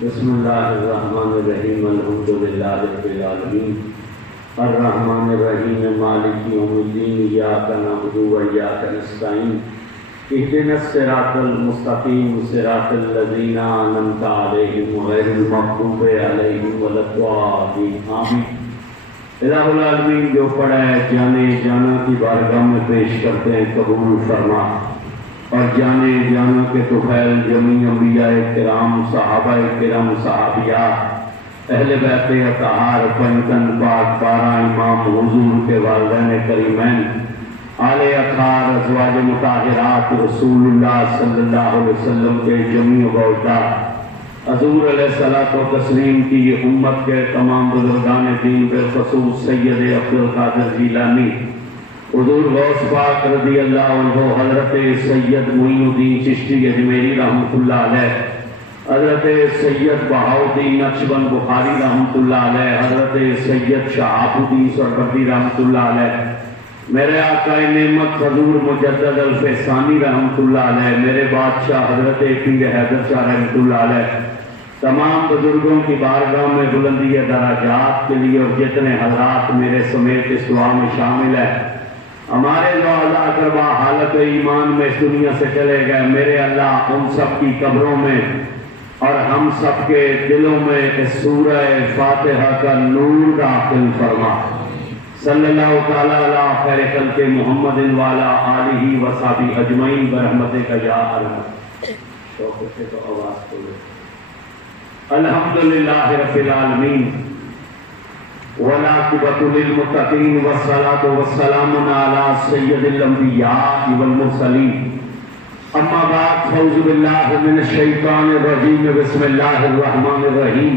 بسم اللہ الرحمن الرحیم الحمد للہ رب العالمین الرحمن الرحیم مالک یوم الدین ایاک نعبد و ایاک نستعین اہدنا الصراط المستقیم صراط الذین انعمت علیہم غیر المغضوب علیہم ولا الضالین آمین۔ الہ العالمین جو پڑھا ہے جانے جانا کی بارگاہ میں پیش کرتے ہیں، قبول فرما، اور جانے جانوں کے طفیل جمیع انبیاء کرام، صحابہ کرام، صحابیات، اہل بیت اطہار، پنجتن پاک بارہ امام حضور کے والدین کریمین، آل اطہار، ازواج مطہرات، رسول اللہ صلی اللہ علیہ وسلم کے جمیع گوشہ، حضور علیہ الصلوۃ والتسلیم کی یہ امت کے تمام بزرگان دین، بالخصوص سید عبدالقادر جیلانی، حضور غوث پاک رضی اللہ عنہ، حضرت سید معین الدین چشتی اجمیری رحمۃ اللہ علیہ، حضرت سید بہاؤالدین نقشبند بخاری رحمۃ اللہ علیہ، حضرت سید شہاب الدین سہروردی رحمۃ اللہ علیہ، میرے آقا نعمت حضور مجدد الفیضانی رحمۃ اللہ علیہ، میرے بادشاہ حضرت پیر حیدر شاہ رحمۃ اللہ علیہ، تمام بزرگوں کی بارگاہ میں بلندی درجات کے لیے، اور جتنے حضرات میرے سمیت اس دعا میں شامل ہیں، ہمارے جو اللہ کربا حالت ایمان میں اس دنیا سے چلے گئے، میرے اللہ ان سب کی قبروں میں اور ہم سب کے دلوں میں اس سورہ فاتحہ کا نور داخل فرما۔ صلی اللہ تعالیٰ علی خیر خلق محمد وعلی آلہ وصحبہ اجمعین برحمتک یا ارحم۔ شوق سے تو آواز کھولے۔ الحمدللہ رب العالمین والعاقبۃ للمتقین والصلاۃ والسلام علی سید الانبیاء والمرسلین، اما بعد فاعوذ باللہ من الشیطان الرجیم، بسم اللہ الرحمن الرحیم،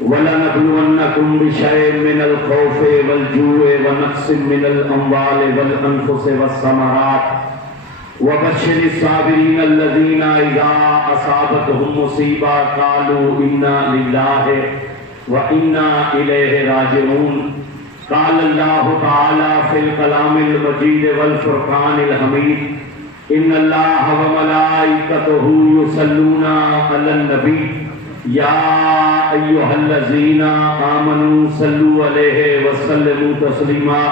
وَلَنَبْلُوَنَّكُمْ بِشَيْءٍ مِّنَ الْخَوْفِ وَالْجُوعِ وَنَقْصٍ مِّنَ الْأَمْوَالِ وَالْأَنفُسِ وَالثَّمَرَاتِ وَبَشِّرِ الصَّابِرِينَ الَّذِينَ إِذَا أَصَابَتْهُم مُّصِیبَةٌ قَالُوا إِنَّا لِلَّهِ وَإِنَّا إِلَيْهِ رَاجِعُونَ۔ قال اللہ تعالیٰ فی الکلام المجید والفرقان الحمید، ان اللہ وملائکتہ یصلون علی النبی یا ایہا الذین آمنوا صلوا علیہ وسلموا تسلیما۔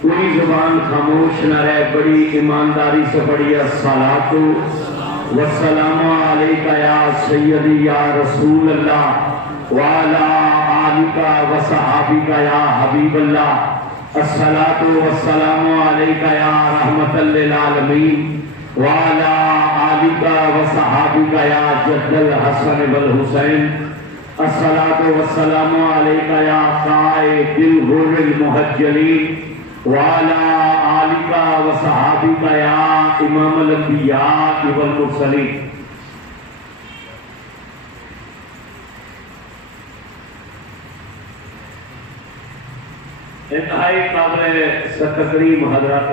کوئی زبان خاموش نہ رہے، بڑی ایمانداری سے پڑھی الصلاۃ والسلام علیک یا سیدی یا رسول اللہ وعلی آلک وصحابک یا حبیب اللہ، الصلاۃ والسلام علیک یا رحمۃ للعالمین وعلی آلک وصحابک یا جد الحسن والحسین، الصلاۃ والسلام علیک یا قائد الغر المحجلین وعلی آلک وصحابک یا امام الانبیاء والمرسلین۔ انتہائی قابل تکریم حضرات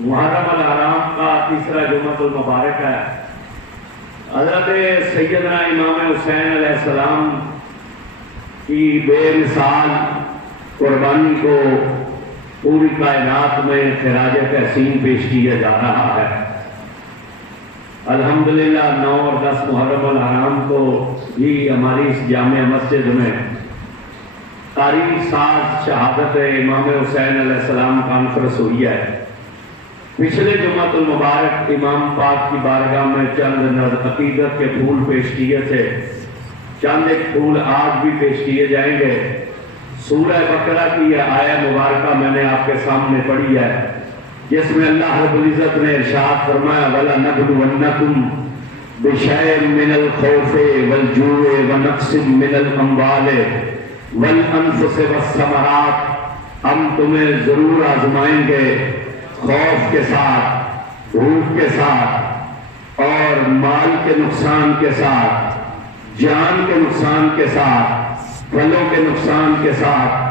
محرم الحرام کا تیسرا جمعۃ المبارک ہے۔ حضرت سیدنا امام حسین علیہ السلام کی بے مثال قربانی کو پوری کائنات میں خراج تحسین پیش کیا جا رہا ہے۔ الحمدللہ 9 اور 10 محرم الحرام کو بھی ہماری اس جامع مسجد میں تاریخ ساز شہادت امام حسین علیہ السلام کانفرنس ہوئی ہے۔ پچھلے جمعۃ المبارک امام پاک کی بارگاہ میں چند عقیدت کے پھول پیش کیے تھے، چند ایک پھول آج بھی پیش کیے جائیں گے۔ سورہ بقرہ کی یہ آیہ مبارکہ میں نے آپ کے سامنے پڑھی ہے، جس میں اللہ رب العزت نے ارشاد فرمایا وَلَنَبْلُوَنَّكُمْ بِشَيْءٍ مِّنَ الْخَوْفِ وَالْجُوعِ وَنَقْصٍ مِّنَ الْأَمْوَالِ وَالْأَنفُسِ وَالثَّمَرَاتِ، ہم تمہیں ضرور آزمائیں گے خوف کے ساتھ، بھوک کے ساتھ، اور مال کے نقصان کے ساتھ، جان کے نقصان کے ساتھ، پھلوں کے نقصان کے ساتھ۔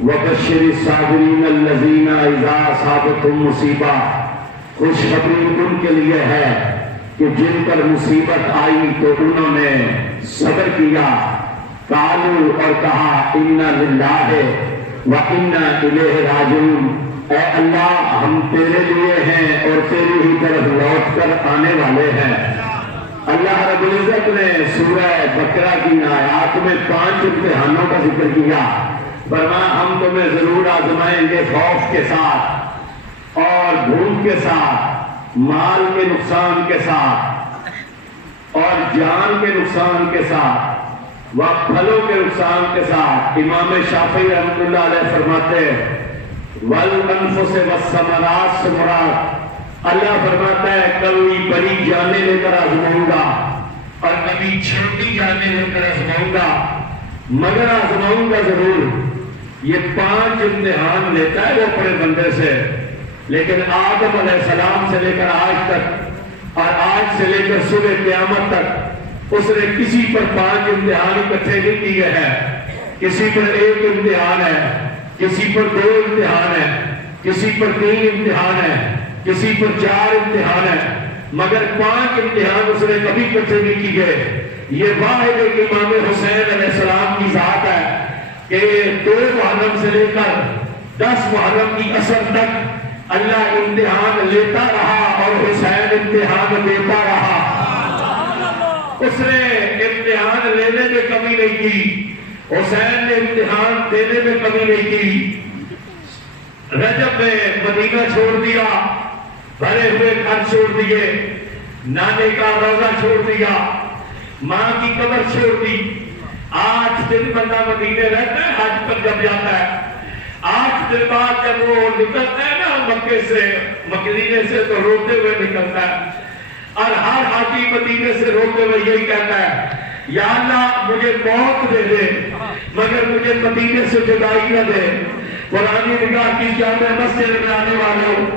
وَبَشِّرِ الصَّابِرِينَ الَّذِينَ إِذَا أَصَابَتْهُم مُّصِیبَةٌ، خوشخبری ان کے لیے ہے کہ جن پر مصیبت آئی تو انہوں نے صبر کیا۔ قالوا، اور کہا اِنَّا لِلَّهِ وَإِنَّا إِلَيْهِ رَاجِعُونَ، اے اللہ ہم تیرے لیے ہیں اور تیری ہی طرف لوٹ تک آنے والے ہیں۔ اللہ رب العزت نے سورہ بقرہ کی آیات میں 5 امتحانوں کا ذکر کیا۔ فرمایا ہم تمہیں ضرور آزمائیں گے خوف کے ساتھ اور بھوک کے ساتھ، مال کے نقصان کے ساتھ اور جان کے نقصان کے ساتھ و پھلوں کے نقصان کے ساتھ۔ امام شافعی رحمۃ اللہ علیہ فرماتے والانفس والثمرات سے مراد اللہ فرماتا ہے کبھی بڑی جانیں لے کر آزماؤں گا اور کبھی چھوٹی جانیں لے کر آزماؤں گا، مگر آزماؤں گا ضرور۔ یہ 5 امتحان لیتا ہے وہ اپنے بندے سے، لیکن آدم علیہ السلام سے لے کر آج تک اور آج سے لے کر صبح قیامت تک اس نے کسی پر 5 امتحان اکٹھے نہیں کیے ہیں۔ کسی پر 1 امتحان ہے، کسی پر 2 امتحان ہے، کسی پر 3 امتحان ہے، کسی پر 4 امتحان ہے، مگر 5 امتحان اس نے کبھی اکٹھے نہیں کیے۔ یہ واحد ایک امام حسین علیہ السلام کی ذات ہے کہ 2 محرم سے لے کر 10 محرم کی عصر تک اللہ امتحان لیتا رہا اور حسین امتحان دیتا رہا۔ اس نے امتحان لینے میں کمی نہیں کی، حسین نے امتحان دینے میں کمی نہیں کی۔ رجب میں مدینہ چھوڑ دیا، بھرے ہوئے گھر چھوڑ دیے، نانے کا روزہ چھوڑ دیا، ماں کی قبر چھوڑ دی۔ 8 دن بندہ مدینے رہتا ہے، حج پر جب جاتا ہے 8 دن بعد جب وہ نکلتا ہے نا مکے سے، مدینے سے، تو روتے ہوئے نکلتا ہے، اور ہر حاجی مدینے سے روتے ہوئے یہی کہتا ہے یا اللہ مجھے موت دے دے مگر مجھے مدینے سے جدائی نہ دے۔ قرآن نگاہ کی جامع مسجد میں آنے والوں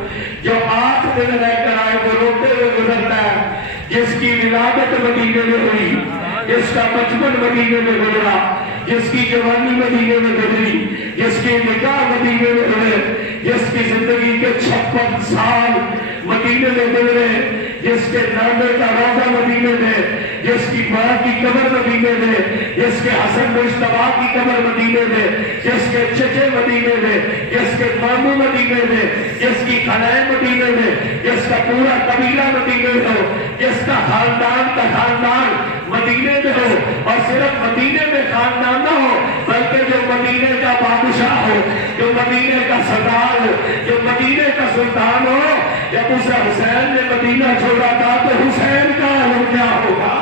جو 8 دن رہ کر آئے وہ روتے ہوئے گزرتا ہے، جس کی ولادت مدینے میں ہوئی، جس کا بچپن مدینے میں گزرا، جس کی جوانی مدینے میں گزری، جس کی نکاح مدینے میں ہوئے، جس کی زندگی کے 56 سال مدینے میں گزرے، جس کے نانے کا روزہ مدینے میں، جس کی ماں کی قبر مدینے میں، جس کے حسن مجتبیٰ کی قبر مدینے میں، جس کے چچے مدینے میں، جس کے ماموں مدینے میں، جس کی خالائیں مدینے میں، جس کا پورا قبیلہ مدینے میں ہو، جس کا خاندان مدینے میں ہو، اور صرف مدینے میں خاندان نہ ہو بلکہ جو مدینے کا بادشاہ ہو، جو مدینے کا سردار ہو، جو مدینے کا سلطان ہو۔ جب اسے حسین نے مدینہ چھوڑا تھا تو حسین کا حال کیا ہوگا؟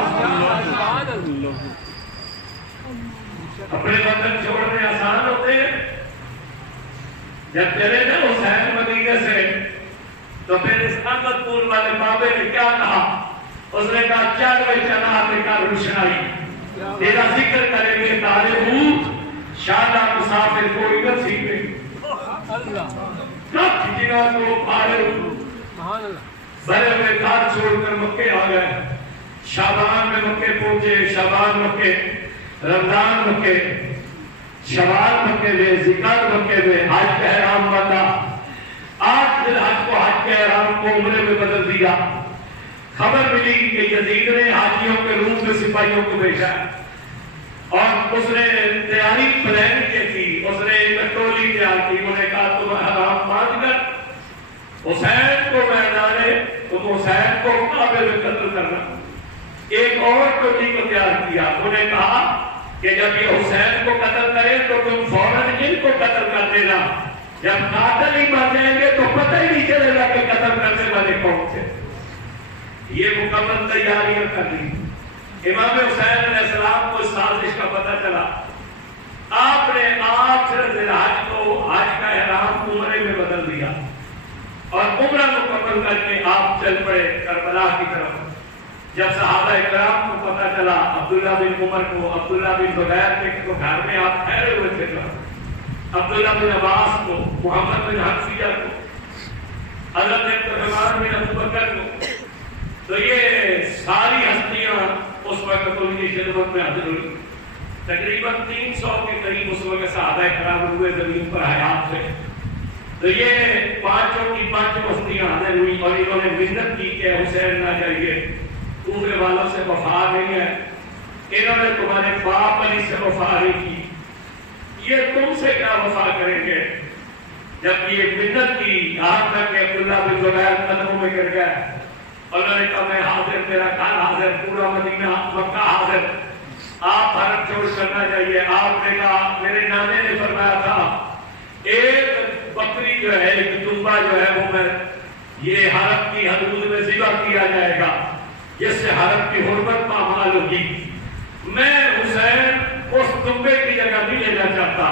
اپنے وطن چھوڑنے آسان ہوتے ہیں، جب چلے نا حسین مدینے سے تو پھر اس احمد پور والے بابے نے کیا کہا؟ اس نے کہا چل بھائی چنار نکال روشنائی، تیرا ذکر کریں گے تارے اونٹ، شادہ مسافر کوئی نہ سیکھے، کب کھچنا تو پارے بڑے ہوئے گھر چھوڑ کر مکے آ گئے۔ شعبان میں مکے پہنچے، شعبان مکے، رمضان مکے، شوال مکے میں، ذکر مکے میں، حج کا احرام باندھا۔ 8 دن حج کو، حج کے احرام کو عمرے میں بدل دیا۔ خبر ملی کہ یزید نے حاجیوں کے روم میں سپاہیوں کو بھیجا اور اس نے تیاری پلان کی، اس نے ایک ٹولی تیار کی، انہوں نے کہا تم حرام باندھ کر حسین کو میدان ہے، تم حسین کو کعبے میں قتل کرنا۔ ایک اور ٹولی کو تیار کیا، انہوں نے کہا کہ جب یہ حسین کو قتل کرے تو تم فوراً ان کو قتل کر دینا، جب قاتل ہی مر جائیں گے تو پتہ ہی نہیں چلے گا کہ قتل کرنے والے کون تھے۔ یہ مکمل تیاریاں کر لی۔ امام حسین علیہ السلام کو سازش کا پتہ چلا، آپ نے 8 ذی الحج کو حج کا احرام عمرے میں بدل دیا اور عمرہ مکمل کر کے آپ چل پڑے کربلا کی طرف۔ جب صحابہ اکرام کو پتہ چلا، عبداللہ بن عمر کو، عبداللہ بن زبیر کے گھر میں آپ ٹھہرے ہوئے تھے، عبداللہ بن عباس کو، محمد بن حنفیہ کو، حضرت عثمان بن ابو بکر کو، تو یہ ساری ہستیاں اس وقت ان کی خدمت میں حاضر ہوئی۔ تقریباً 300 کے قریب اس وقت صحابہ کرام ہوئے زمین پر حیات تھے۔ تو یہ پانچوں کی پانچوں ہستیاں حاضر ہوئی اور انہوں نے منت کی کہ حسین نہ جائیے، کوفے والوں سے وفا نہیں ہے، انہوں نے تمہارے باپ علی سے وفا نہیں کی، یہ تم سے کیا وفا کریں گے؟ جب یہ منت کی، آج تک کہ عبداللہ بن زبیر قدموں میں گر گئے، انہوں نے کہا میں حاضر، میرا گھر حاضر، پورا مدینہ مکہ حاضر، آپ حرم چھوڑ کرنا چاہیے۔ آپ نے کہا، میرے نانے نے فرمایا تھا ایک بکری جو ہے، ایک دمبا جو ہے وہ میں یہ حرم کی حدود میں ذبح کیا جائے گا جس سے حرم کی حرمت پامال ہوگی۔ میں حسین اس دمبے کی جگہ نہیں لینا چاہتا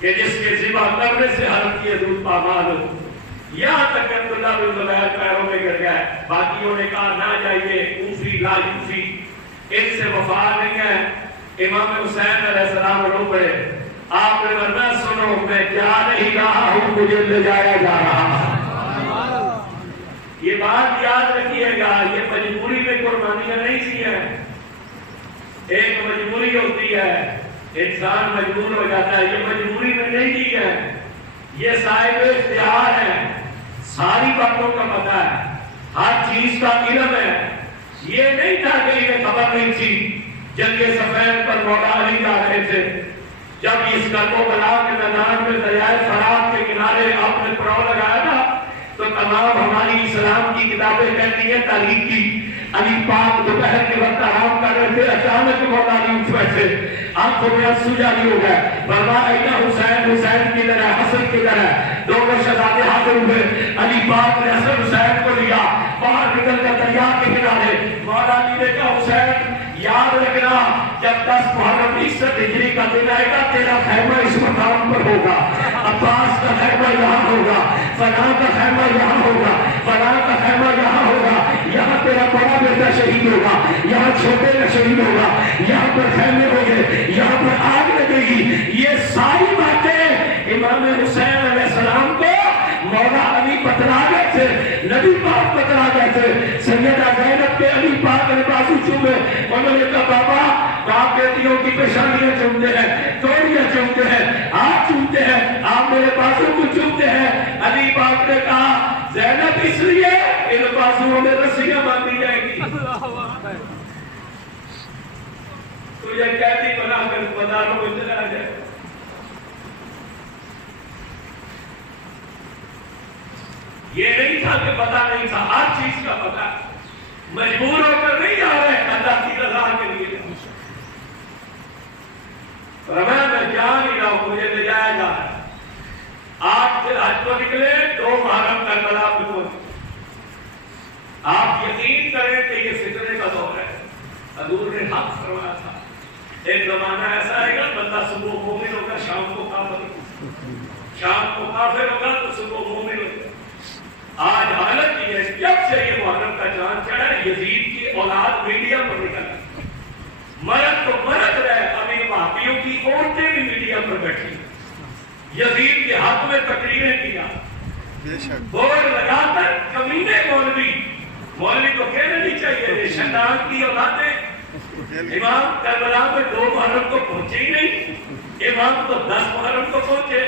کہ جس کے ذبح کرنے سے حرم کی حدود پامال ہو۔ یہاں تک کہ عبداللہ بن زبیر پیروں میں گر گئے۔ باقیوں نے کہا نہ جائیے، کوفی لا یوفی، ان سے وفا نہیں ہے۔ امام حسین علیہ السلام رو پڑے۔ آپ نے فرمایا سنو، میں جا نہیں رہا ہوں، مجھے لے جایا جا رہا۔ یہ بات یاد رکھیے گا، یہ مجبوری میں قربانیاں نہیں سی ہیں۔ ایک مجبوری ہوتی ہے، انسان مجبور ہو جاتا ہے، یہ مجبوری میں نہیں کی ہے، یہ صاحب اختیار ہے، ساری باتوں کا پتہ ہے، ہر چیز کا علم ہے۔ یہ نہیں تھا کہ انہیں خبر نہیں تھی جنگ صفین پر مولا علی جا رہے تھے، جب اس کربلا کے میدان میں دریائے فرات کے کنارے آپ نے پڑاؤ لگایا تھا تو تمام ہماری اسلام کی کتابیں کہتی ہیں تاریخ کی، علی پاک دوپہر کے وقت آرام کر رہے تھے، اچانک مولا علی اٹھ بیٹھے، آنکھوں میں آنسو جاری ہو گئے، فرمایا حسین، حسین کی طرح، حسن کی طرح دونوں شہزادے حاضر ہوئے۔ علی پاک نے حسن حسین کو لیا، باہر نکل کر دریا کے کنارے، مولا علی نے کہا حسین یاد رکھنا جب 10 محرم 61 ہجری کا دن آئے گا تیرا خیمہ اس مقام پر ہوگا، عباس کا خیمہ یہاں ہوگا، فلاں کا خیمہ یہاں ہوگا، فلاں کا خیمہ یہاں ہوگا، یہاں تیرا بڑا بیٹا شہید ہوگا، یہاں چھوٹے کا شہید ہوگا، یہاں پر خیمے ہوگے، یہاں پر آگ لگے گی۔ یہ ساری باتیں امام حسین علیہ السلام کو مولا علی بتلا گئے تھے، نبی پاک بتلا گئے تھے۔ سیدہ زینب کے علی پاک نے بازو چومے، انہوں نے کہا بابا باپ بیٹیوں کی پیشانیاں چومتے ہیں، توڑیاں چومتے ہیں، ہاتھ چومتے ہیں، آپ میرے بازو کو چومتے ہیں۔ علی پاک نے کہا زینب اس لیے ان بازوؤں میں رسیاں باندھی جائیں گی، تجھے قیدی بنا کر بازاروں میں چلا جائے۔ یہ نہیں تھا کہ پتہ نہیں تھا، ہر چیز کا پتہ ہے، مجبور ہو کر نہیں جا رہے اللہ کی رضا کے لیے۔ فرمایا میں جا نہیں رہا ہوں، مجھے لے جایا جا رہا ہے۔ آپ سے حج کو نکلے 2 محرم کربلا میں پہنچے۔ آپ یقین کریں کہ یہ فتنے کا دور ہے، حضور نے حق فرمایا تھا۔ ایک زمانہ ایسا آئے گا بندہ صبح مومن ہوگا، شام کو کافر ہوگا، شام کو کافر ہوگا تو صبح مومن ہوگا۔ آج حالت یہ ہے، جب سے یہ محرم کا چاند چڑھا ہے یزید کی اولاد میڈیا پر نکل، مرد تو مرد رہے، اب ان وہابیوں کی عورتیں بھی میڈیا پر بیٹھی یزید کے حق میں تقریریں کیا، بورڈ لگا کر کمینے مولوی کو کہنا نہیں چاہیے شیطان کی اولادیں۔ امام کربلا میں 2 محرم کو پہنچے ہی نہیں، امام تو 10 محرم کو پہنچے۔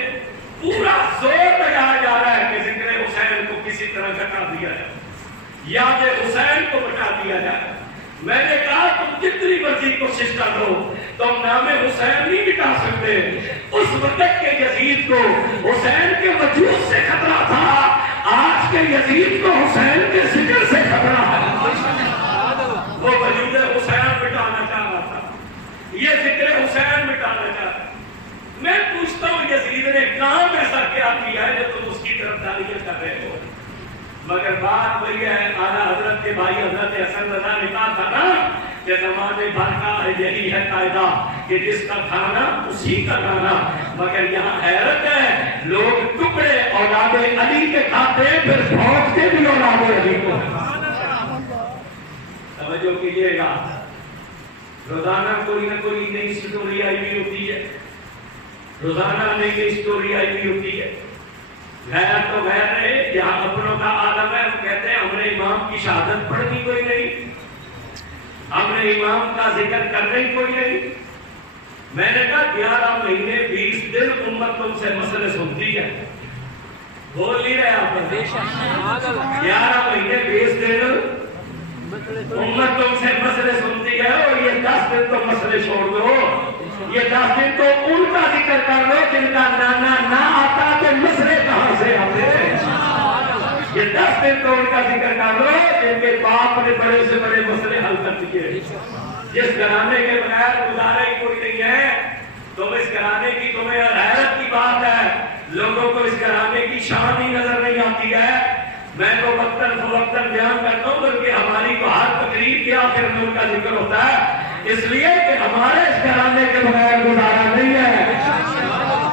پورا زور لگایا جا رہا ہے کہ ذکر حسین کو کسی طرح ہٹا دیا جائے، یاد حسین کو ہٹا دیا جائے۔ میں نے کہا تم جتنی مرضی کوشش کر لو تم نام حسین نہیں مٹا سکتے۔ اس وقت کے یزید کو حسین کے وجود سے خطرہ تھا، آج کے یزید کو حسین کے ذکر سے خطرہ ہے۔ وہ وجود حسین مٹانا چاہ رہا تھا، یہ ذکر حسین مٹانا چاہ رہا ہے۔ میں پوچھتا ہوں یزید نے کام ایسا کیا کیا ہے جو تم اس کی طرف داریاں کر رہے ہو؟ مگر بات وہی ہے، اعلیٰ حضرت کے بھائی حضرت حسن رضا نے کہا تھا نا کہ زمانے بھر کا یہی ہے قاعدہ کہ جس کا کھانا اسی کا گانا۔ مگر یہاں حیرت ہے، لوگ ٹکڑے اولاد علی کے کھاتے پھر بھونکتے بھی اولاد علی کو۔ توجہ کیجیے گا، روزانہ کوئی نہ کوئی نئی سٹوری آئی ہوئی ہوتی ہے، روزانہ نئی سٹوری آئی ہوئی ہوتی ہے۔ غیر تو غیر رہے، یہاں اپنوں کا عالم ہے، وہ کہتے ہیں ہم نے امام کی شہادت پڑھنی کوئی نہیں، ہم نے امام کا ذکر کرنا ہی کوئی نہیں۔ میں نے کہا 11 مہینے 20 دن امت تم سے مسئلے سنتی ہے، بول نہیں رہے آپ 11 مہینے 20 دن امت تم سے مسئلے سنتی ہے، اور یہ 10 دن تو مسئلے چھوڑ دو، یہ 10 دن تو ان کا ذکر کر لو جن کا نانا نہ آتا تو مسئلے کہاں سے آتے تھے۔ یہ 10 دن تو ان کا ذکر کر لو جن کے پاس دیجیے. جس گھرانے کے بغیر گزارے کوئی نہیں ہے، تم اس گھرانے کی تمہیں حیرت کی بات ہے، لوگوں کو اس گھرانے کی شان ہی نظر نہیں آتی ہے. میں تو وقتاً فوقتاً بیان کرتا ہوں، بلکہ ہماری تو ہر تقریر کے آخر میں ان کا ذکر ہوتا ہے، اس لیے کہ ہمارے اس گھرانے کے بغیر گزارا نہیں ہے.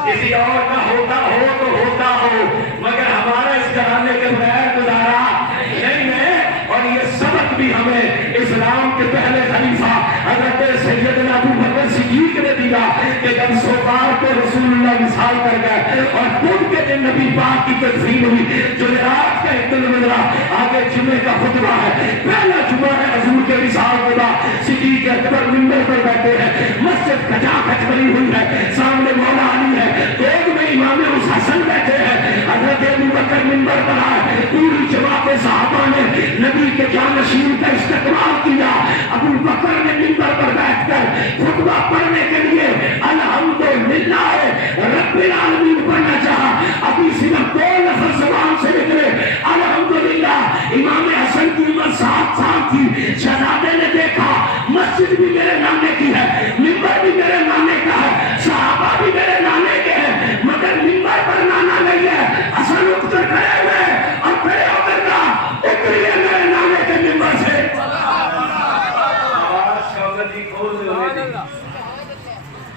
کسی اور کا ہوتا ہو تو ہوتا ہو، مگر ہمارا اس گھرانے کے بغیر گزارا نہیں ہے. اور یہ سبق بھی ہمیں اسلام کے پہلے خلیفہ حضرت سیدنا ابو بکر صدیق نے دیا کہ جب سوکار کو رسول اللہ مثال کر گئے اور خود کے دن نبی پاک کی تدفین ہوئی، جمعرات کا ایک دن گزرا، آگے جمعے کا خطبہ ہے، پہلا جمعہ ہے حضور کے وصال کے بعد. صدیق اکبر منبر پر بیٹھے ہیں، مسجد کھچا کھچ بھری ہوئی ہے، سامنے مولا علی ہے، ایک میں امام حسن بیٹھے ہیں، حضرت ابو بکر منبر پر آئے، پوری جماعت صحابہ نے نبی کے جانشین کا استقبال کیا. ابو بکر نے منبر پر بیٹھ کر خطبہ پڑھنے کے لیے الحمدللہ رب العالمین پڑھنا چاہا. ابھی صرف 2 لفظ زبان سے نکلے، الحمدللہ. امام حسن کی عمر 7 سال تھی. شہزادے نے دیکھا مسجد بھی میرے نانے کی ہے، منبر بھی میرے نانے کا ہے، صحابہ بھی میرے نانے کے ہیں، مگر منبر پر نانا نہیں ہے. حسن اٹھ کر کھڑے ہوئے اور کھڑے ہو کر کہا اتریے میرے نانے کے منبر سے.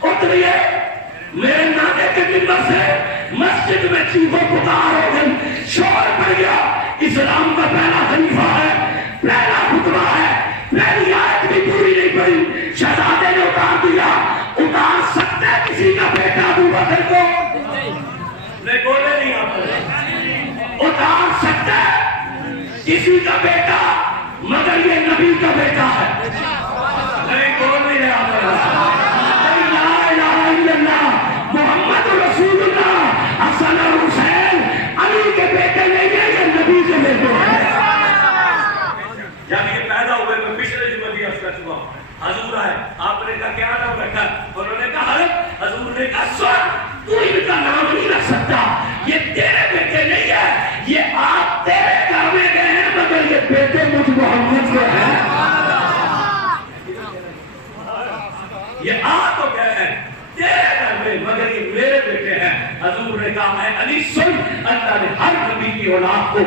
اتریے میرے نانے کے منبر سے. مسجد میں چیخو پکار ہو گئی، شور پڑ گیا. اسلام کا پہلا خلیفہ ہے، پہلا خطبہ ہے، پہلی آیت بھی پوری نہیں پڑی. شہزادے نے اتار دیا. اتار سکتا ہے کسی کا بیٹا ابو بکر کو؟ نہیں بولے نہیں آپ. اتار سکتا ہے کسی کا بیٹا، مگر یہ نبی کا بیٹا ہے. نہیں بول نہیں رہے آپ. محمد رسول اللہ حسن اور حسین علی کے بیٹے نہیں ہیں، یہ نبی کے بیٹے ہیں. جب یہ پیدا ہوئے میں پچھلے جمعہ بھی عرض کر چکا ہوں، حضور آئے، آپ نے کہا کیا نام رکھا؟ انہوں نے کہا حضرت. حضور نے کہا سن، تو ان کا نام نہیں رکھ سکتا، یہ تیرے بیٹے نہیں ہے، یہ آپ تیرے گھر میں گئے ہیں، مگر یہ بیٹے مجھ محمد کے ہیں. یہ آپ تو گئے ہیں تیرے گھر میں، مگر یہ میرے بیٹے ہیں. حضور نے کہا اے علی سن، اللہ نے ہر نبی کی اولاد کو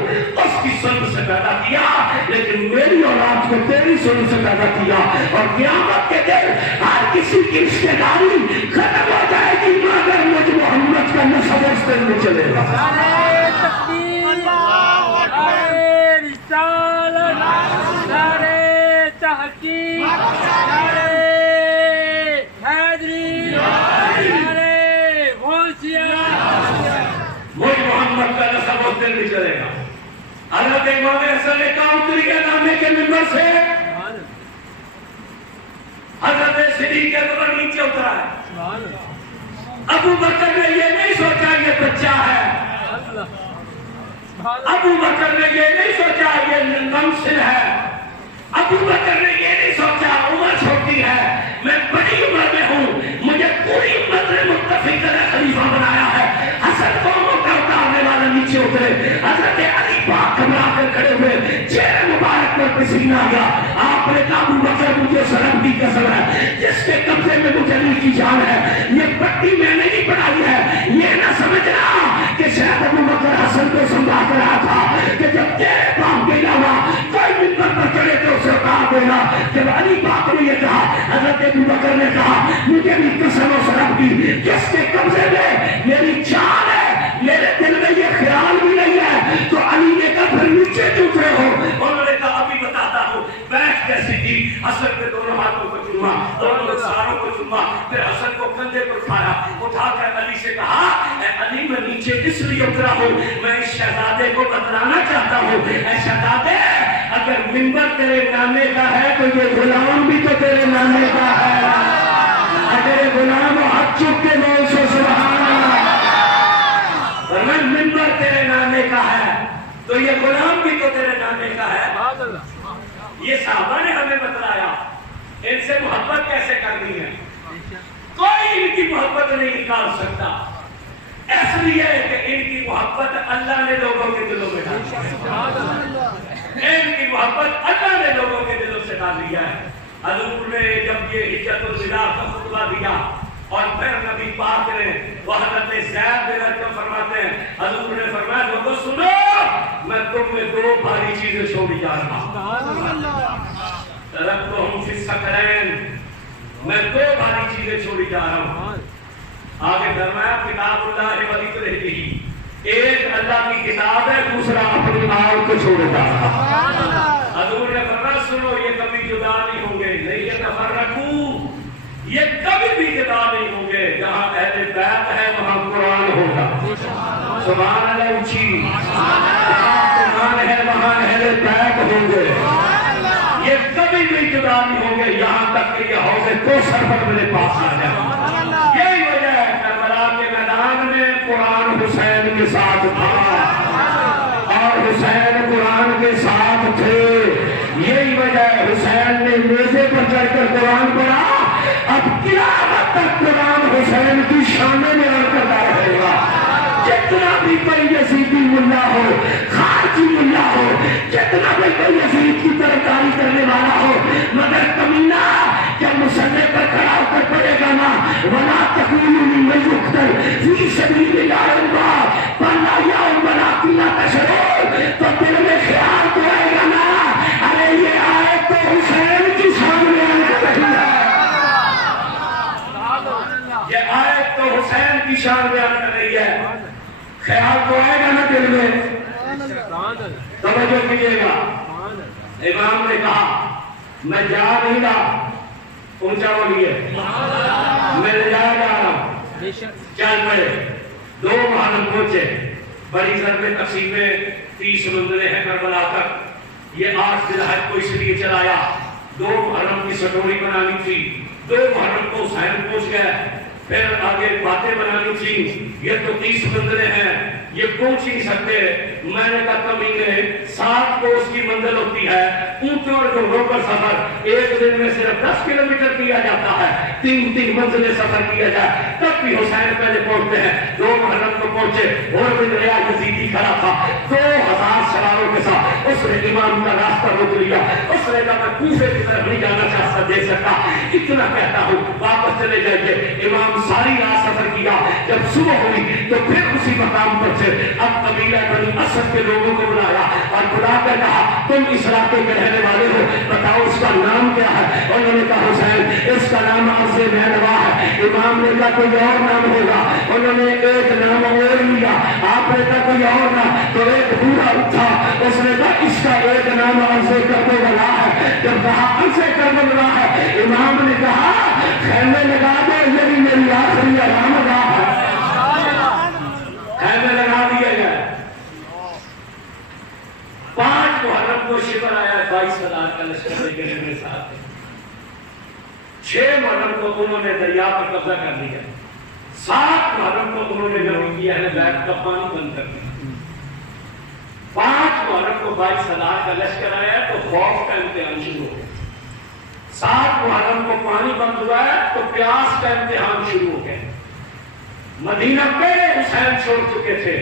اس کی سن سے پیدا کیا، لیکن میری اولاد کو تیری سن سے پیدا کیا. اور قیامت کے دن ہر کسی کی رشتہ داری ختم ہو جائے گی، مگر مجھ محمد کا نسب اس دن میں چلے گا. نعرہ تکبیر، نعرہ رسالت، نعرہ تحقیق، نعرہ حیدری، نعرہ غوثیہ. مجھ محمد کا نسب اس دن میں چلے گا. حضرت امام حسن نے کہا اتریے نانے کے منبر سے. حضرت صدیق اکبر نیچے اترا ہے. ابو بکر نے یہ نہیں سوچا یہ بچہ ہے، ابو بکر نے یہ نہیں سوچا یہ کمسن ہے، ابو بکر نے یہ نہیں سوچا عمر چھوٹی ہے، میں بڑی عمر میں ہوں، مجھے پوری امت نے متفق کر خلیفہ بنایا ہے. حسن قوموں کا اتارنے والا نیچے اترے. حضرت علی پاک گھبرا کر کھڑے ہوئے، چہرے مبارک پر پسینہ آ گیا. آپ نے کہا ابو بکر مجھے سلام کی قسم ہے جس کے قبضے میں مجھے علی کی جان ہے، یہ پٹی میں نے نہیں پڑھائی ہے. یہ نہ سمجھنا کہ شاید ابو بکر حسن کو سمجھا کر رہا تھا کہ جب تیرے باپ کے علاوہ کوئی منبر پر چڑھے تو اسے اتار دینا. جب علی پاک نے یہ کہا، حضرت ابو بکر نے کہا مجھے بھی قسم و سلام کی جس کے قبضے میں میری جان ہے، میرے دل میں یہ خیال بھی نہیں ہے. تو علی نے کہا پھر نیچے کیوں اترے ہو؟ انہوں نے کہا ابھی بتاتا ہوں. بیٹھ کیسی تھی؟ حسن کے دونوں ہاتھوں کو چوما، دونوں ساروں کو چوما، پھر حسن کو کندھے پر اٹھایا، اٹھا کر علی سے کہا اے علی میں نیچے اس لیے اترا ہوں، میں اس شہزادے کو بتلانا چاہتا ہوں. اے شہزادے اگر منبر تیرے نانے کا ہے تو یہ غلام بھی تو تیرے نانے کا ہے. اگر غلام ہاتھ چوک کے بول سو سبحان اللہ. منبر تیرے نانے کا ہے تو یہ غلام بھی تو تیرے نانے کا ہے. یہ صحابہ نے ہمیں بتلایا ان سے محبت کیسے کرنی ہے. کوئی ان کی محبت نہیں نکال سکتا، اس لیے کہ ان کی محبت اللہ نے لوگوں کے دلوں میں ڈالی ہے. ان کی محبت اللہ نے لوگوں کے دلوں سے ڈالی ہے. حضور نے جب یہ حجۃ الوداع کا خطبہ دیا اور پھر نبی پاک نے وہ حضرت زید بن ارقم فرماتے ہیں حضور نے فرمایا لوگوں سنو میں تم میں دو بھاری چیزیں چھوڑی جا رہا ہوں ترکتہم فی الثقلین میں دو بھاری چیزیں چھوڑی جا رہا ہوں آگے فرمایا کتاب اللہ و ذکرہ ایک اللہ کی کتاب ہے دوسرا اپنی آل کو چھوڑے جا رہا حضور نے فرمایا سنو یہ کبھی جدا نہیں ہوں گے نہیں یتفرقوا یہ کبھی بھی جدا نہیں ہوں گے جہاں اہل بیت ہے وہاں قرآن ہوگا سبحان اللہ اونچی جہاں قرآن ہے وہاں اہل بیت ہوں گے یہ کبھی بھی جدا نہیں ہوں گے یہاں تک کہ یہ حوض کوثر پر میرے پاس آ جائے یہی وجہ ہے کربلا کے میدان میں قرآن حسین کے ساتھ تھا اور حسین قرآن کے ساتھ تھے یہی وجہ ہے حسین نے میزے پر چڑھ کر قرآن پڑھا اب قیامت تک قرآن حسین کی شان میں کرتا رہے گا جتنا بھی کوئی یزیدی ملا ہو خارجی ملا ہو جتنا بھی کوئی یزید کی طرفداری کرنے والا ہو مگر کمینہ جب مصلی پر کھڑا ہو کر پڑے گا نا وَلَا تَقُولُوا لِمَنْ يُقْتَلُ فِي سَبِيلِ اللَّهِ أَمْوَاتٌ بَلْ أَحْيَاءٌ وَلَٰكِن لَّا تَشْعُرُونَ تو دل میں خیال تو آئے گا نا ارے یہ آیت تو حسین کی شان بیان کر رہی ہے یہ آیت تو حسین کی شان بیان کر رہی ہے خیال تو آئے گا نا دل میں توجہ کیجیے گا امام نے کہا میں جا نہیں رہا اونچا بولیے میں لے جا رہا ہوں چل پڑے 2 محرم پہنچے بڑی ضرب تقسیم میں 30 منزلیں ہیں کربلا تک یہ 8 ذی الحجہ کو اس لیے چلایا 2 محرم کی سٹوری بنانی تھی 2 محرم کو حسین پہنچ گئے پھر آگے باتیں بنانی تھی یہ تو 30 منزلیں ہیں یہ پہنچ نہیں سکتے میں نے کہا کمینے 7 کو اس کی منزل ہوتی ہے اونٹوں اور گھوڑوں پر سفر ایک دن میں صرف 10 کلومیٹر کیا جاتا ہے 3 منزلیں سفر کیا جائے تب بھی حسین پہلے پہنچتے ہیں 2 محرم کو پہنچے اور بن ریا یزیدی کھڑا تھا 2000 سواروں کے ساتھ اس نے امام کا راستہ روک لیا اس نے کہا میں کوفے کی طرف نہیں جانا چاہتا دے سکتا اتنا کہتا ہوں واپس چلے جائیے امام ساری رات سفر کیا جب صبح ہوئی تو پھر اسی مقام پر سے اب قبیلہ بنی اسد کے لوگوں کو بلایا اور بلا کر کہا تم اس علاقے کے رہنے والے ہو بتاؤ اس کا نام کیا ہے انہوں نے کہا حسین اس کا نام عرض مہرباں ہے امام نے کہا کوئی اور نام ہوگا انہوں نے ایک نام اور لیا آپ نے کہا کوئی اور نام تو ایک بوڑھا اٹھا اس نے کہا اس کا ایک نام عرض کرنے والا ہے جب کہا عرض کرنے والا ہے امام نے کہا خیمے لگا دو یہ بھی میری آخری آرام گاہ ہے خیمے لگا دیے گئے 5 محرم کو شکر آیا 22,000 کا لشکر لے کے میرے ساتھ 6 محرم کو انہوں نے دریا پر قبضہ کر لیا 7 محرم کو انہوں نے جب کیا ہے بیت کا پانی بند کر دیا 5 محرم کو 22,000 کا لشکر آیا تو خوف کا امتحان شروع ہو گیا 7 محرم کو پانی بند ہوا ہے تو پیاس کا امتحان شروع ہو گیا مدینہ پہلے حسین چھوڑ چکے تھے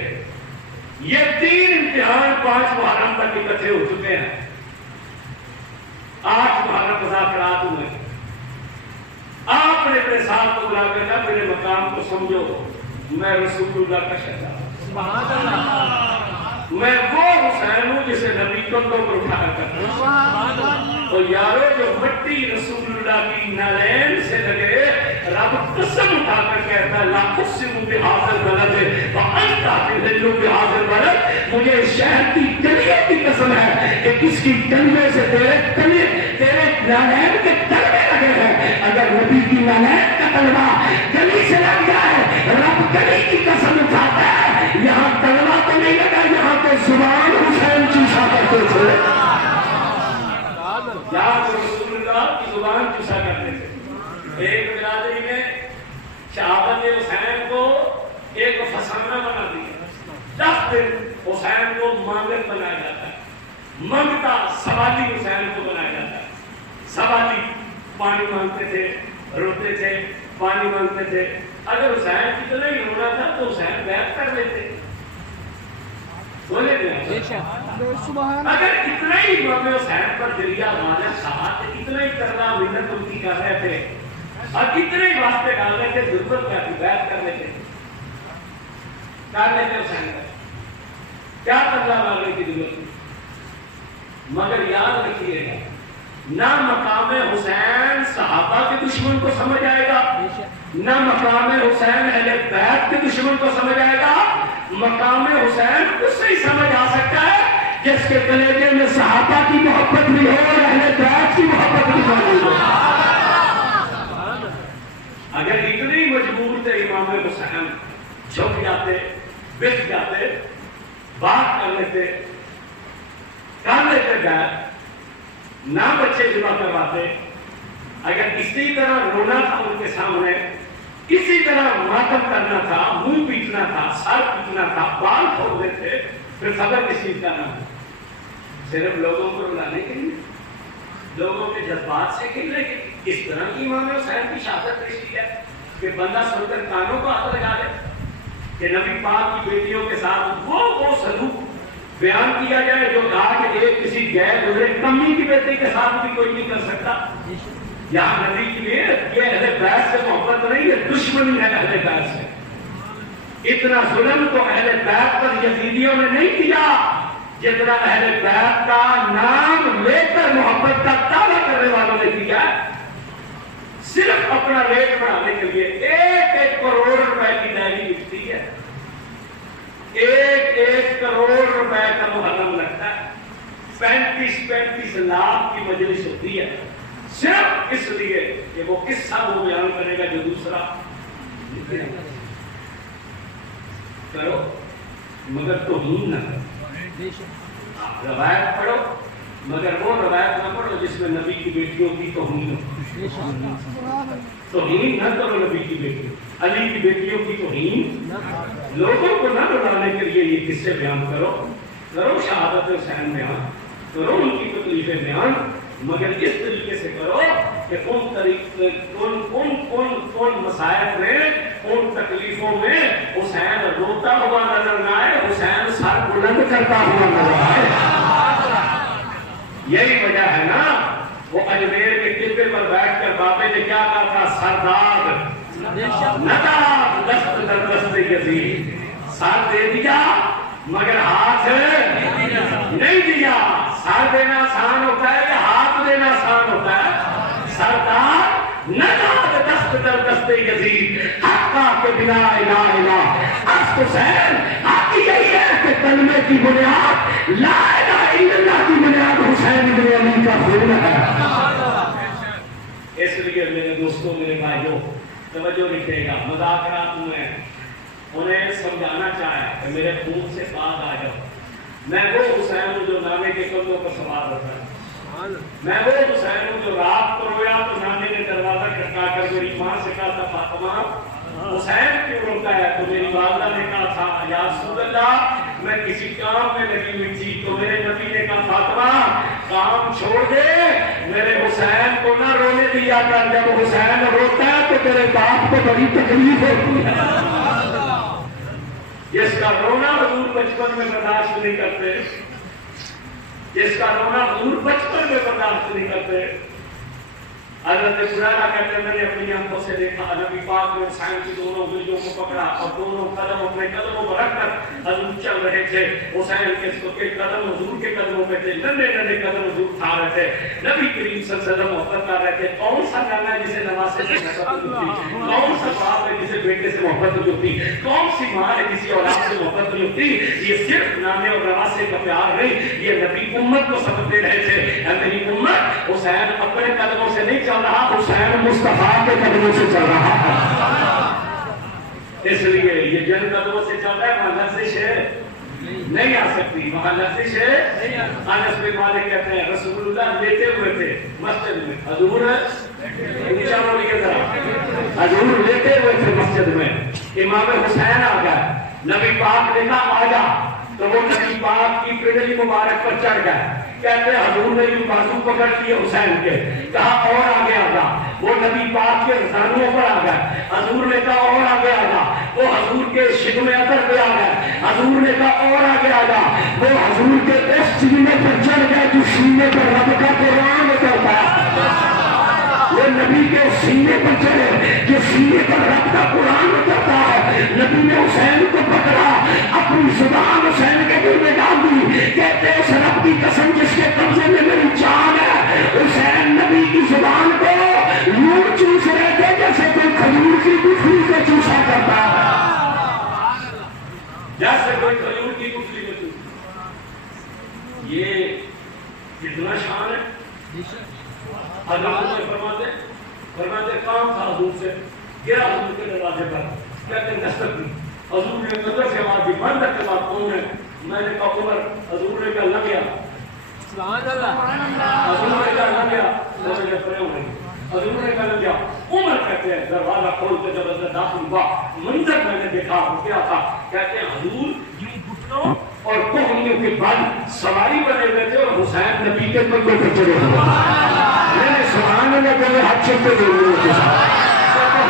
یہ 3 امتحان 5 محرم تک اکٹھے ہو چکے ہیں 8 محرم مذاکرات ہوئے آپ نے اپنے ساتھ کو بلا کر کہا میرے مقام کو سمجھو میں رسول اللہ کا شہزادہ میں وہ حسین ہوں جسے نبی کندھوں پر اٹھا کر کرتا اور یارو جو مٹی رسول اللہ کی نالین سے لگے رب قسم اٹھا کر کہتا ہے لا اقسم بہذا البلد وانت تحل بہذا البلد مجھے اس شہر کی کلیے کی قسم ہے کہ کس کی کلمے سے تیرے نالین کے تلوے لگے ہیں اگر نبی کی نالین کا تلوہ گلی سے لگ جائے رب گلی کی قسم اٹھاتا ہے یہاں تلوہ تو نہیں لگا یہاں تو زبان حسین چوسا کرتے تھے یہاں تو رسول اللہ کی زبان چوسا کرتے تھے ایک برادری میں شہادت حسین کو ایک فسانہ بنا دیا 10 دن حسین کو مانگت بنایا جاتا ہے منگتا سوالی حسین کو بنایا جاتا ہے سوالی پانی مانگتے تھے روتے تھے پانی مانگتے تھے اگر حسین کتنا ہی ہونا تھا تو حسین بیعت کر لیتے بولے اگر اتنا ہی امام حسین پر دریا غالب تھا تو اتنا ہی کرنا محنت ان کی کر رہے تھے اور کتنے ہی واسطے ڈال رہے تھے، ضرورت کیا تھی، بیعت کر لیتے حسین کا کیا کرنا مانگنے کی ضرورت تھی. مگر یاد رکھیے گا نہ مقام حسین صحابہ کے دشمن کو سمجھ آئے گا، نہ مقام حسین اہل بیت کے دشمن کو سمجھ آئے گا. مقام حسین اس سے ہی سمجھ آ سکتا ہے جس کے کلیجے میں صحابہ کی محبت بھی ہو اور اہل بیت کی محبت بھی ہو. اگر اتنے ہی مجبور تھے امام حسین جھک جاتے، بک جاتے، بات کر لیتے بیعت، نہ بچے ذبح کرواتے. اگر اسی طرح رونا تھا ان کے سامنے، اسی طرح ماتم کرنا تھا، منہ پیٹنا تھا، سر پیٹنا تھا، بال کھولنے تھے، پھر صبر کس چیز کا نام ہے؟ صرف لوگوں کو رلانے کے لیے، لوگوں کے جذبات سے کھلنے کے لیے. اس طرح کی امام حسین کی شہادت پیشی ہے کہ بندہ سن کر کانوں کو ہاتھ لگا دے کہ نبی پاک کی بیٹیوں کے ساتھ وہ سلوک بیان کیا جائے جو کہا کہ ایک کسی غیر گزرے کمی کی بیٹی کے ساتھ بھی کوئی نہیں کر سکتا. یہاں نبی کے لیے یہ اہل بیت سے محبت نہیں ہے، دشمنی ہے اہل بیت سے. اتنا ظلم تو اہل بیت پر یزیدیوں نے نہیں کیا جتنا اہل بیت کا نام لے کر محبت کا دعویٰ کرنے والوں نے کیا. صرف اپنا ریٹ بڑھانے کے لیے 1 کروڑ روپے کی ڈائری بکتی ہے، 1 کروڑ روپے کا محرم لگتا ہے، 35 لاکھ کی مجلس ہوتی ہے صرف اس لیے کہ وہ قصہ وہ بیان کرے گا جو دوسرا کرو مگر توہین نہ کرو. روایت پڑھو مگر وہ روایت نہ پڑھو جس میں نبی کی بیٹیوں کی توہین ہو. توہین نہ کرو نبی کی بیٹیوں، علی کی بیٹیوں کی توہین. لوگوں کو نہ رلانے کے لیے یہ قصے بیان کرو شہادت حسین بیان کرو، ان کی تکلیفیں بیان، مگر اس طریقے سے کرو کہ کون مسائل میں، کون تکلیفوں میں حسین روتا ہوا نظر نہ آئے، حسین سر بلند کرتا ہوا نظر آئے. یہی وجہ ہے نا وہ اجمیر کے ٹبے پر بیٹھ کر بابے نے کیا کہا تھا، سردار نداد دست در دست یزید، سر دے دیا مگر ہاتھ نہیں دیا. سر دینا آسان ہوتا ہے یا ہاتھ دینا آسان ہوتا ہے؟ سردار نداد دست در دست یزید، حقا کے بنا الہ الہ. اصل حسین حق یہی ہے کہ کلمے کی بنیاد لا الہ الا اللہ کی بنیاد حسین ابن علی کا خون ہے. اس لیے میرے دوستوں، میرے بھائیوں، توجہ رکھیے گا. مذاکرات میں انہیں سمجھانا چاہے کہ میرے خون سے باز آ جاؤ. میں وہ حسین ہوں جو نانے کے قدموں پر سوار ہوتا ہے. میں وہ حسین ہوں جو رات کو رویا تو نانے نے دروازہ کھٹکا کر میری ماں سے کہا تھا، فاطمہ حسین کیوں روتا ہے؟ تو میری والدہ نے کہا تھا، یا رسول اللہ میں کسی کام میں لگی ہوئی تھی. تو میرے نبی نے کہا، فاطمہ کام چھوڑ دے، میرے حسین کو نہ رونے دیا کر. جب حسین روتا ہے تو تیرے باپ کو بڑی تکلیف ہوتی ہے. جس کا رونا حضور بچپن میں برداشت نہیں کرتے، جس کا رونا حضور بچپن میں برداشت نہیں کرتے. حضرت حریرہ کہتے ہیں، میں نے اپنی آنکھوں سے دیکھا نبی پاک نے حسین کی دونوں انگلیوں کو پکڑا اور دونوں قدم اپنے قدموں پر رکھ کر حضور چل رہے تھے. حسین کے قدم حضور کے قدموں پہ تھے، ننھے ننھے قدم حضور اٹھا رہے تھے. نبی کریم صلی اللہ علیہ وسلم محبت کر رہے تھے. کون سا گانا ہے جسے نواسے سے محبت نہیں ہوتی؟ کون سا باپ ہے جسے بیٹے سے محبت نہیں ہوتی؟ کون سی ماں ہے کسی اولاد سے محبت نہیں ہوتی؟ یہ صرف نانے اور نواسے کا پیار نہیں، یہ نبی امت کو سبق دے رہے تھے. اے میری امت، حسین اپنے قدموں سے نہیں چل رہا، حسین مصطفیٰ کے قدموں سے چل رہا ہے. اس لیے یہ جن قدموں سے چل رہا ہے وہاں لفظش ہے نہیں آ سکتی، وہاں لفظش ہے. انس بن مالک کہتے ہیں رسول اللہ لیٹے ہوئے تھے مسجد میں، حضور حضور لیٹے ہوئے تھے مسجد میں. امام حسین آ گیا، نبی پاک نے کہا آ جا، تو وہ نبی پاک کی پنڈلی مبارک پر چڑھ گئے. کہتے ہیں حضور نے یوں بازو پکڑ لیے حسین کے، کہا اور آگے آگا، وہ نبی پاک کے رضانوں پر آ گئے، حضور نے کہا اور آگے آگا، وہ حضور کے شکم اثر پہ آ گئے، حضور نے کہا اور آگے آگا، وہ حضور کے اس سینے پر چڑھ گئے جو سینے پر رب کا قرآن اترتا ہے، وہ نبی کے سینے پر چڑھے جو سینے پر رب کا قرآن اترتا ہے۔ نبی نے حسین کو پکڑا، اپنی زبان حسین کے دل میں ڈال دی، کہتے اس رب کی قسم جس کے قبضے میں میری جان ہے، حسین نبی کی زبان کو یوں چوس رہے تھے جیسے کوئی کھجور کی گٹھلی کو چوسا کرتا ہے، جیسے کوئی کھجور کی گٹھلی کو چوسا۔ یہ کتنا شان ہے۔ حضرت فرماتے کام تھا حضور سے، گیا حضور کے دروازے پر، کہتے نستک دی، حضور نے نظر سے آواز دی، مرد کے بعد کون ہے؟ میں نے کہا عمر، حضور نے کہا لگ گیا، سبحان اللہ، حضور نے کہا لگ گیا، حضور نے کہا لگ گیا، عمر کہتے ہیں دروازہ کھول کے جب اندر داخل ہوا، منظر میں نے دیکھا ہو کیا تھا، کہتے ہیں حضور یوں گھٹنوں اور کوہنیوں کے بعد سواری بنے ہوئے تھے اور حسین نبی کے بندوں پہ چڑھے ہوئے، میں نے سبحان اللہ کہ میں حد چکتے دے ہوئے کے ساتھ،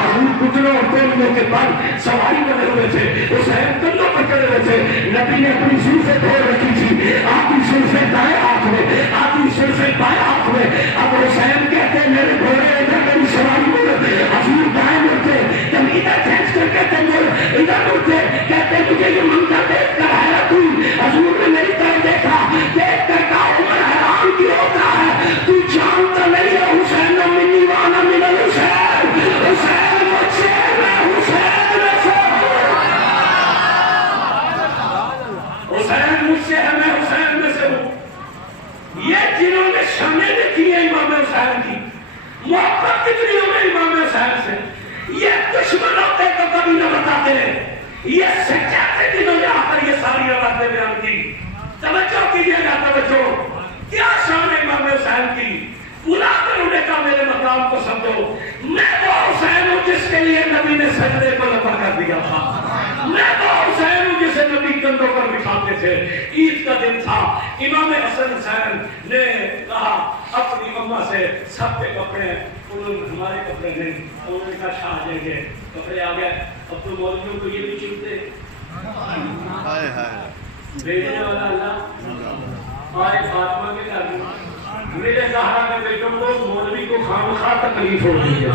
حضور گھٹنوں اور کوہنیوں کے بعد سواری بنے ہوئے تھے، حسین کندھوں پر چڑھے ہوئے تھے، نبی نے اپنی زلفیں دھو رکھی تھی، آدھی زلفیں دائیں ہاتھ میں، آدھی زلفیں بائیں ہاتھ میں، اب حسین کہتے ہیں میرے گھوڑے ادھر میری سواری مڑ، حضور دائیں مڑتے، جب ادھر کھینچ کر کہتے مڑ، ادھر مڑتے، کہتے مجھے یہ منظر دیکھ کر حیرت ہوئی، حضور نے میری طرف دیکھا، دیکھ کر کہا عمر حیران کیوں ہوتا ہے، تو جانتا نہیں ہے حسین منی وانا من الحسین، حسین مجھ سے میں حسین میں سے حسین مجھ سے ہے میں حسین میں سے ہوں۔ یہ جنہوں نے شمیں دیکھی ہیں امام حسین کی، محبت کتنی ہوگی امام حسین سے، یہ دشمن ہوتے تو کبھی نہ بتاتے، یہ سچاتے جنہوں نے آ کر یہ ساری باتیں بیان کی۔ توجہ کیجئے گا، توجہ، کیا شان امام حسین کی، بلا کر انہیں کہا میرے مقام کو سمجھو، میں وہ حسین ہوں جس کے لیے نبی نے سجدے کو لمبا کر دیا تھا، میں وہ حسین ہوں جسے نبی کندھوں پر بٹھاتے تھے۔ عید کا دن تھا، امام حسن حسین نے کہا اپنی اماں سے سب کے کپڑے، انہوں نے ہمارے کپڑے نہیں، انہوں نے کہا شاہ جائیں گے، کپڑے آ گئے، اب تو مولویوں کو یہ بھی چنتے بھیجنے والا اللہ، آئے فاطمہ کے گھر میں میرے زہرا کے بیٹوں کو مولوی کو خامخواہ تکلیف ہو رہی ہے،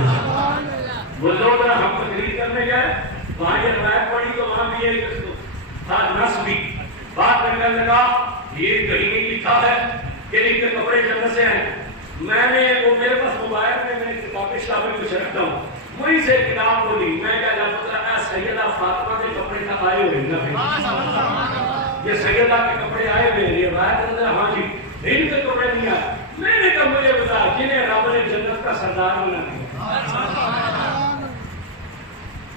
وہ لوگ ہم تقریر کرنے گئے، وہاں یہ روایت پڑھی تو وہاں بھی ایک تھا نس بھی بات کرنے لگا، یہ کہیں نہیں لکھا ہے کہ ان کے کپڑے جنت سے ہیں۔ میں نے وہ میرے پاس موبائل میں میں کتابیں شامل کچھ رکھتا ہوں، وہیں سے کتاب کھولی، میں کہا جاتا تھا سیدہ فاطمہ کے کپڑے کا آئے ہوئے ہیں، یہ سیدہ کے کپڑے آئے ہوئے ہیں، یہ روایت ہے ہاں جی ان کے کپڑے نہیں آئے۔ میں نے کہا مجھے بتا جنہیں رب نے جنت کا سردار بنا دیا،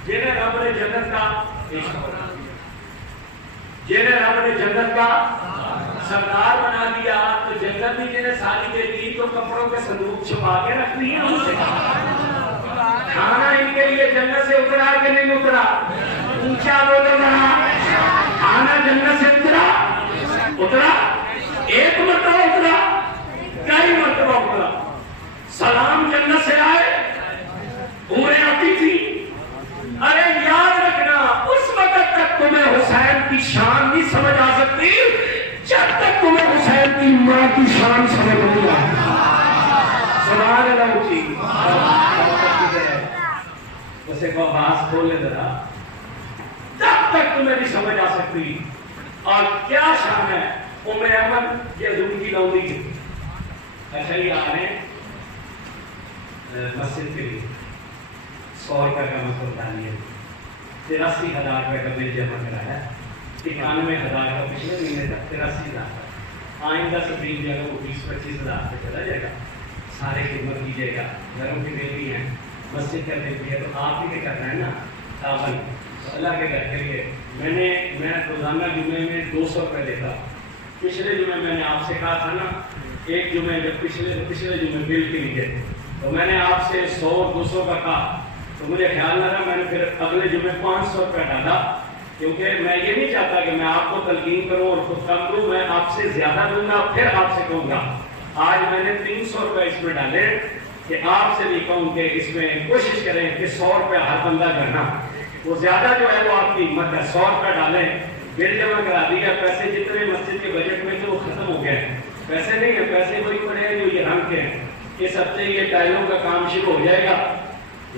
جنہیں رب نے جنت کا جنہیں رب نے جنت کا سردار بنا دیا تو جنت بھی جنہیں ساری دے دی تو کپڑوں کے صندوق چھپا کے رکھ دی ہے ان سے۔ کھانا ان کے لیے جنت سے اترا کہ نہیں اترا؟ اونچا بولو ذرا، کھانا جنت سے اترا ایک مرتبہ اترا، کئی مرتبہ اترا، سلام جنت سے آئے، عمریں آتی تھی۔ ارے یاد رکھنا اس وقت تک تمہیں حسین کی شان نہیں سمجھ آ سکتی جب تک تمہیں حسین کی ماں کی شان سمجھ نہیں آئی۔ سبحان اللہ اونچی اسے کو آواز کھولے ذرا، تب تک تمہیں نہیں سمجھ آ سکتی۔ اور کیا شان ہے ام ایمن، یہ حضور کی لونڈی ہے۔ اچھا یہ آ رہے ہیں مسجد کے لیے 100 روپے کا مسئلہ ڈالیے، 83,000 روپے کا بل جمع کرایا، 91,000 کا پچھلے مہینے تک 83,000، آئندہ سپریم جو ہے وہ 20-25,000 پہ چلا جائے گا۔ سارے خدمت کیجیے گا، گھروں کی بیٹی ہیں، مسجد کر دیتی ہے تو آپ ہی کے کرنا ہے نا تعاون اللہ کے گھر کے لیے۔ میں روزانہ جمعے میں 200 روپے دیتا۔ پچھلے جمعے میں نے آپ سے کہا تھا نا، ایک جمعے جب پچھلے جمعے بل کے لیے تو میں نے آپ سے 100-200 کا کہا، تو مجھے خیال نہ رہا، میں نے پھر اگلے جمعے 500 روپے ڈالا کیونکہ میں یہ نہیں چاہتا کہ میں آپ کو تلقین کروں اور خود کم کروں، میں آپ سے زیادہ دوں گا پھر آپ سے کہوں گا۔ آج میں نے 300 روپے اس میں ڈالے کہ آپ سے بھی کہوں کہ اس میں کوشش کریں کہ 100 روپے ہر بندہ کرنا، وہ زیادہ جو ہے وہ آپ کی ہمت ہے، 100 روپے ڈالیں، بل جمع کرا دیا، پیسے جتنے مسجد کے بجٹ میں تھے وہ ختم ہو گئے، پیسے نہیں ہیں، پیسے وہی پڑے ہیں جو یہ رنگ کے ہیں۔ اس ہفتے یہ ٹائلوں کا کام شروع ہو جائے گا،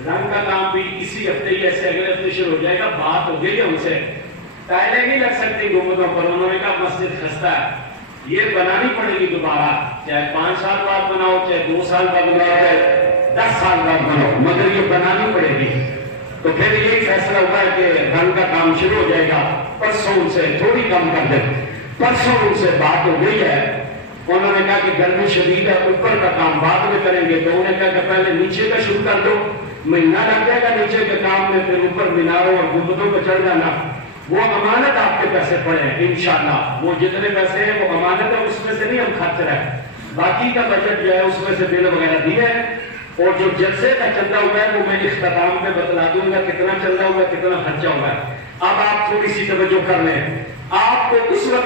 رنگ کا کام بھی اسی ہفتے ہی ایسے اگلے ہفتے شروع ہو جائے گا۔ بات ہو گئی ہے ان سے، ٹائلیں نہیں لگ سکتی گنبدوں پر، انہوں نے کہا مسجد خستہ ہے، یہ بنانی پڑے گی دوبارہ، چاہے 5 سال بعد بناؤ، چاہے 2 سال بعد بناؤ، چاہے 10 سال بعد بناؤ، مگر یہ بنانی پڑے گی۔ تو پھر یہی فیصلہ ہوا ہے کہ رنگ کا کام شروع ہو جائے گا۔ پرسوں ان سے تھوڑی کم کر دیں، پرسوں ان سے بات ہو گئی ہے، انہوں نے کہا کہ گرمی شدید ہے، اوپر کا کام بعد میں کریں گے، تو انہوں نے کہا کہ پہلے نیچے کا شروع کر دو، مہینہ لگ جائے گا نیچے کے کام میں، پھر اوپر میناروں اور گنبدوں پہ چڑھ جانا۔ وہ امانت آپ کے پیسے پڑے ہیں انشاءاللہ، وہ جتنے پیسے ہیں وہ امانت ہے، اس میں سے نہیں ہم خرچ رہے، باقی کا بجٹ جو ہے اس میں سے بل وغیرہ دیے ہیں، اور جو جلسے کا چندہ ہوا ہے وہ میں اختتام پہ بتلا دوں گا کتنا چندہ ہوا، کتنا خرچہ ہوا ہے۔ اب آپ تھوڑی سی توجہ کر لیں، آپ کو اس وقت